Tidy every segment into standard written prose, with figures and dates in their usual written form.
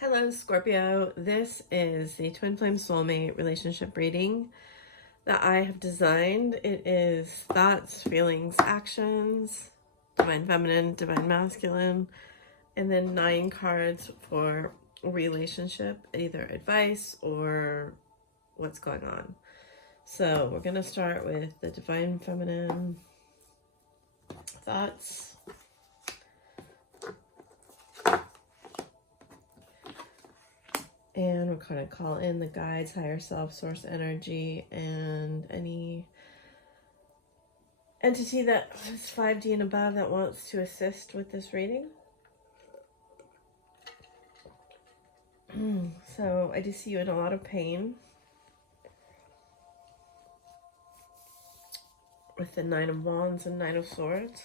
Hello, Scorpio. This is the Twin Flame Soulmate relationship reading that I have designed. It is thoughts, feelings, actions, divine feminine, divine masculine, and then 9 cards for relationship, either advice or what's going on. So we're going to start with the divine feminine thoughts. And we're going to call in the guides, higher self, source energy, and any entity that is 5D and above that wants to assist with this reading. So I do see you in a lot of pain with the 9 of Wands and 9 of Swords.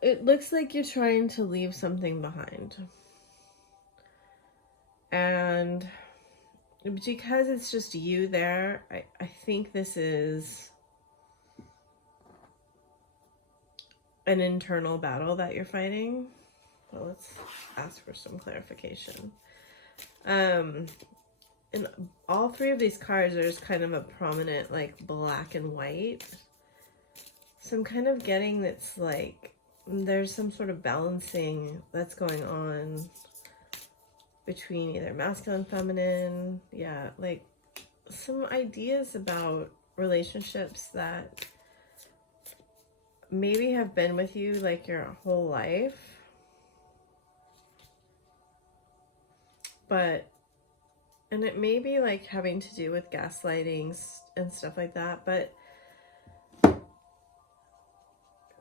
It looks like you're trying to leave something behind. And because it's just you there, I think this is an internal battle that you're fighting. Well, let's ask for some clarification. In all 3 of these cards, there's kind of a prominent, like, black and white. So I'm kind of getting that's like, there's some sort of balancing that's going on between either masculine, feminine, like some ideas about relationships that maybe have been with you like your whole life, and it may be like having to do with gaslighting and stuff like that, but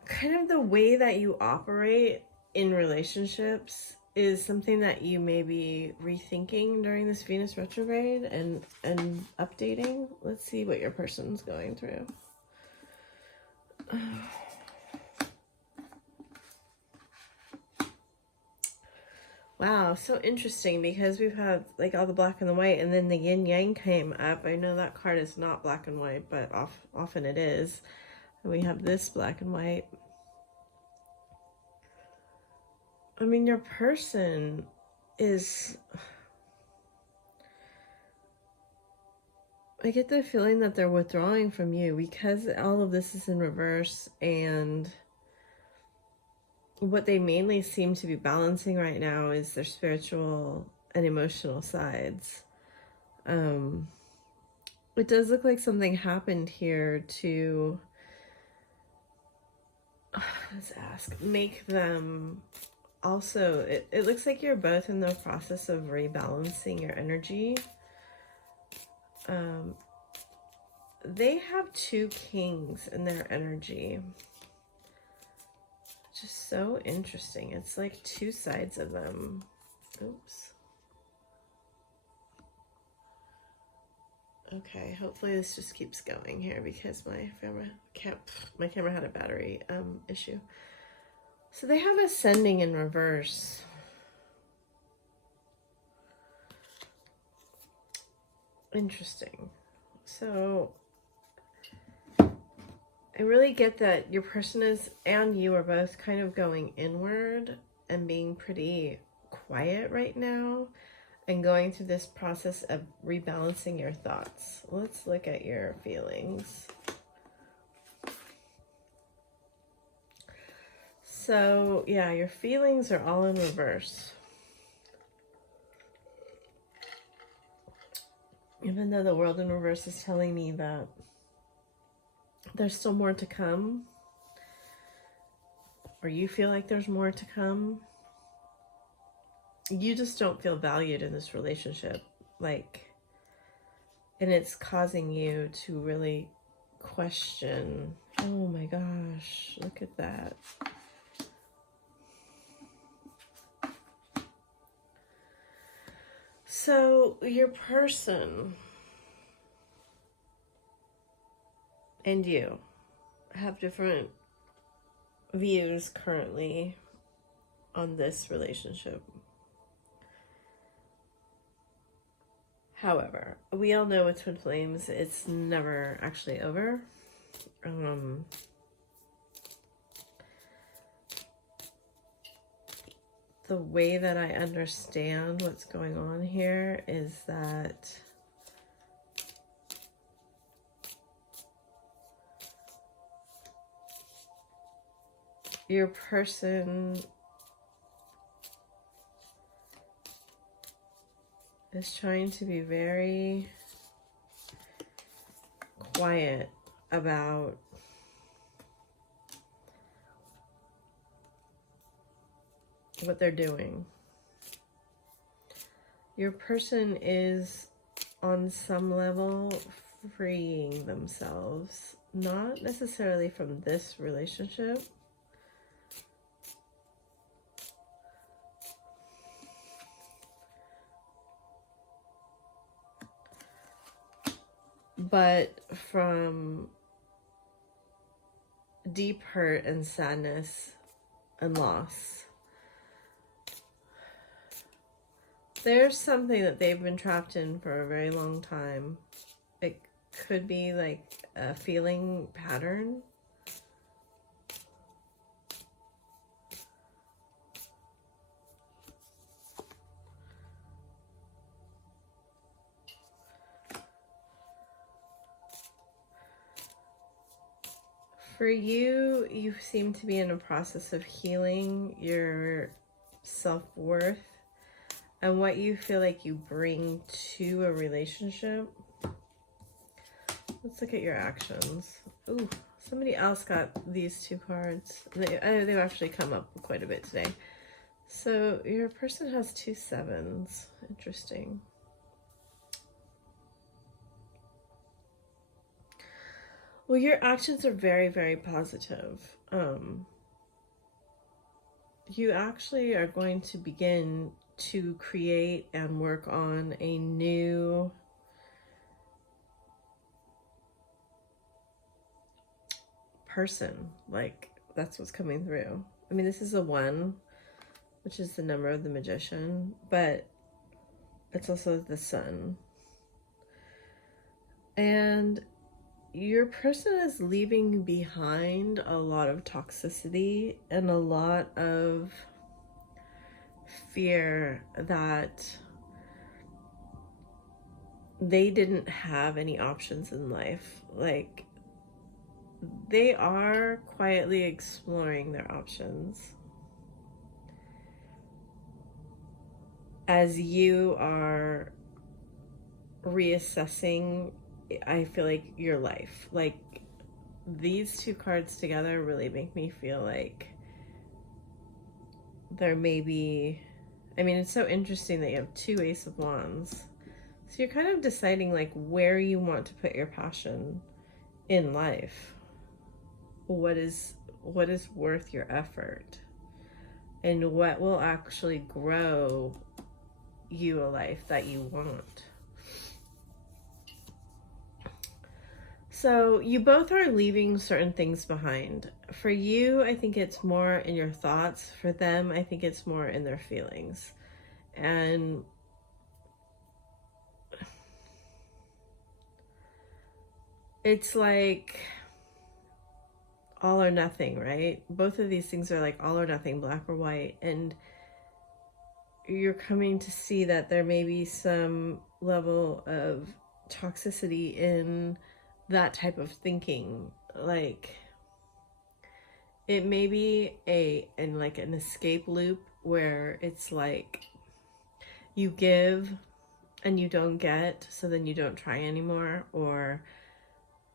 kind of the way that you operate in relationships is something that you may be rethinking during this Venus retrograde and updating. Let's see what your person's going through. Wow, so interesting, because we've had like all the black and the white, and then the yin yang came up. I know that card is not black and white, but often it is. And we have this black and white. I mean, your person is, I get the feeling that they're withdrawing from you because all of this is in reverse, and what they mainly seem to be balancing right now is their spiritual and emotional sides. It does look like something happened here to, let's ask, make them also, it looks like you're both in the process of rebalancing your energy. They have 2 kings in their energy. Just so interesting. It's like 2 sides of them. Oops. Okay, hopefully this just keeps going here because my camera had a battery issue. So they have ascending in reverse. Interesting. So I really get that your person is, and you are both kind of going inward and being pretty quiet right now and going through this process of rebalancing your thoughts. Let's look at your feelings. So, yeah, your feelings are all in reverse. Even though the world in reverse is telling me that there's still more to come, or you feel like there's more to come, you just don't feel valued in this relationship. Like, and it's causing you to really question, oh my gosh, look at that. So your person and you have different views currently on this relationship. However, we all know with twin flames, it's never actually over. the way that I understand what's going on here is that your person is trying to be very quiet about what they're doing. Your person is on some level freeing themselves, not necessarily from this relationship, but from deep hurt and sadness and loss. There's something that they've been trapped in for a very long time. It could be like a feeling pattern. For you, you seem to be in a process of healing your self-worth and what you feel like you bring to a relationship. Let's look at your actions. Ooh, somebody else got these two cards. They've actually come up quite a bit today. So your person has 2 sevens. Interesting. Well, your actions are very, very positive. You actually are going to begin to create and work on a new person. Like, that's what's coming through. I mean, this is a 1, which is the number of the magician, but it's also the sun. And your person is leaving behind a lot of toxicity and a lot of fear that they didn't have any options in life. Like, they are quietly exploring their options as you are reassessing, I feel like, your life. Like, these 2 cards together really make me feel like there may be, I mean, it's so interesting that you have 2 Ace of Wands. So you're kind of deciding like where you want to put your passion in life. What is worth your effort, and what will actually grow you a life that you want. So you both are leaving certain things behind. For you, I think it's more in your thoughts. For them, I think it's more in their feelings. And it's like all or nothing, right? Both of these things are like all or nothing, black or white. And you're coming to see that there may be some level of toxicity in that type of thinking. Like, it may be an escape loop where it's like you give and you don't get, so then you don't try anymore, or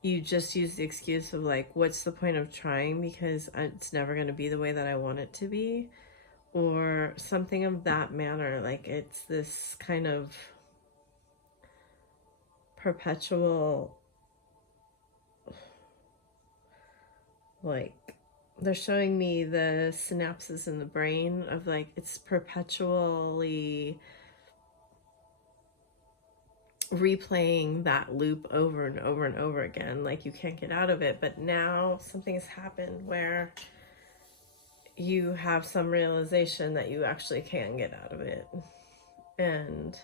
you just use the excuse of like, what's the point of trying because it's never going to be the way that I want it to be, or something of that manner. Like, it's this kind of perpetual, like, they're showing me the synapses in the brain of like, it's perpetually replaying that loop over and over and over again. Like, you can't get out of it. But now something has happened where you have some realization that you actually can get out of it. And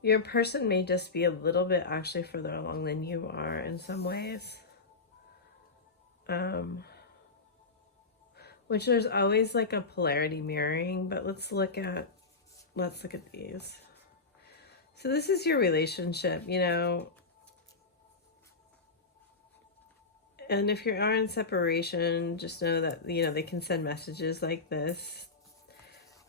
your person may just be a little bit actually further along than you are in some ways. which there's always like a polarity mirroring, but let's look at these. So this is your relationship, you know, and if you are in separation, just know that, you know, they can send messages like this.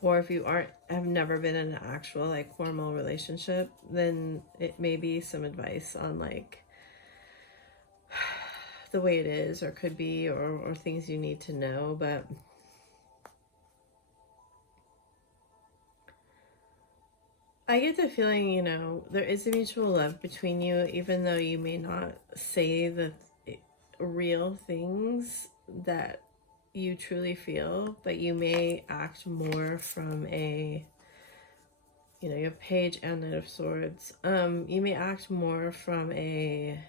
Or if you have never been in an actual like formal relationship, then it may be some advice on like the way it is, or could be, or things you need to know. But I get the feeling, you know, there is a mutual love between you, even though you may not say the real things that you truly feel, but you may act more from a, you know, your Page and Knight of Swords. You may act more from a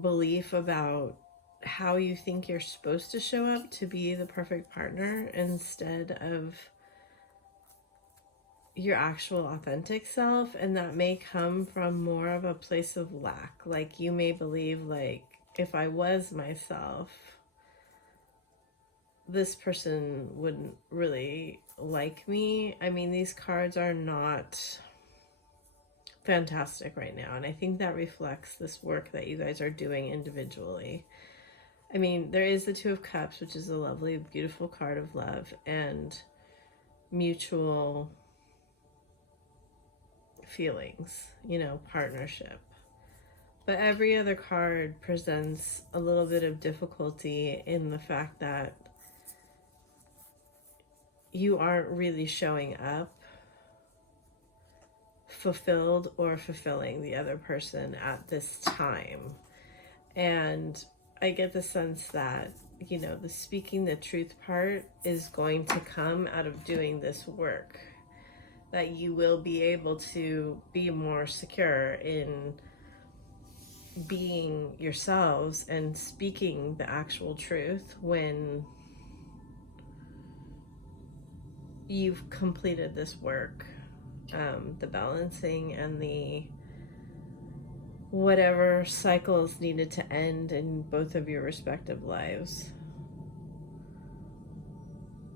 belief about how you think you're supposed to show up to be the perfect partner, instead of your actual authentic self. And that may come from more of a place of lack. Like, you may believe, like, if I was myself, this person wouldn't really like me. I mean, these cards are not fantastic right now, and I think that reflects this work that you guys are doing individually. I mean, there is the Two of Cups, which is a lovely, beautiful card of love and mutual feelings, you know, partnership. But every other card presents a little bit of difficulty in the fact that you aren't really showing up fulfilled or fulfilling the other person at this time. And I get the sense that, you know, the speaking the truth part is going to come out of doing this work, that you will be able to be more secure in being yourselves and speaking the actual truth when you've completed this work, the balancing and the whatever cycles needed to end in both of your respective lives.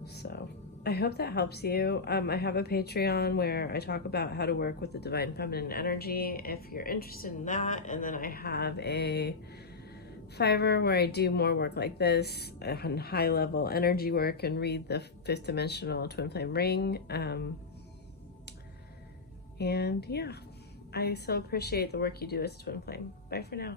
So I hope that helps you. I have a Patreon where I talk about how to work with the divine feminine energy, if you're interested in that. And then I have a Fiverr where I do more work like this, on high level energy work, and read the 5th dimensional twin flame ring. And yeah, I so appreciate the work you do as a twin flame. Bye for now.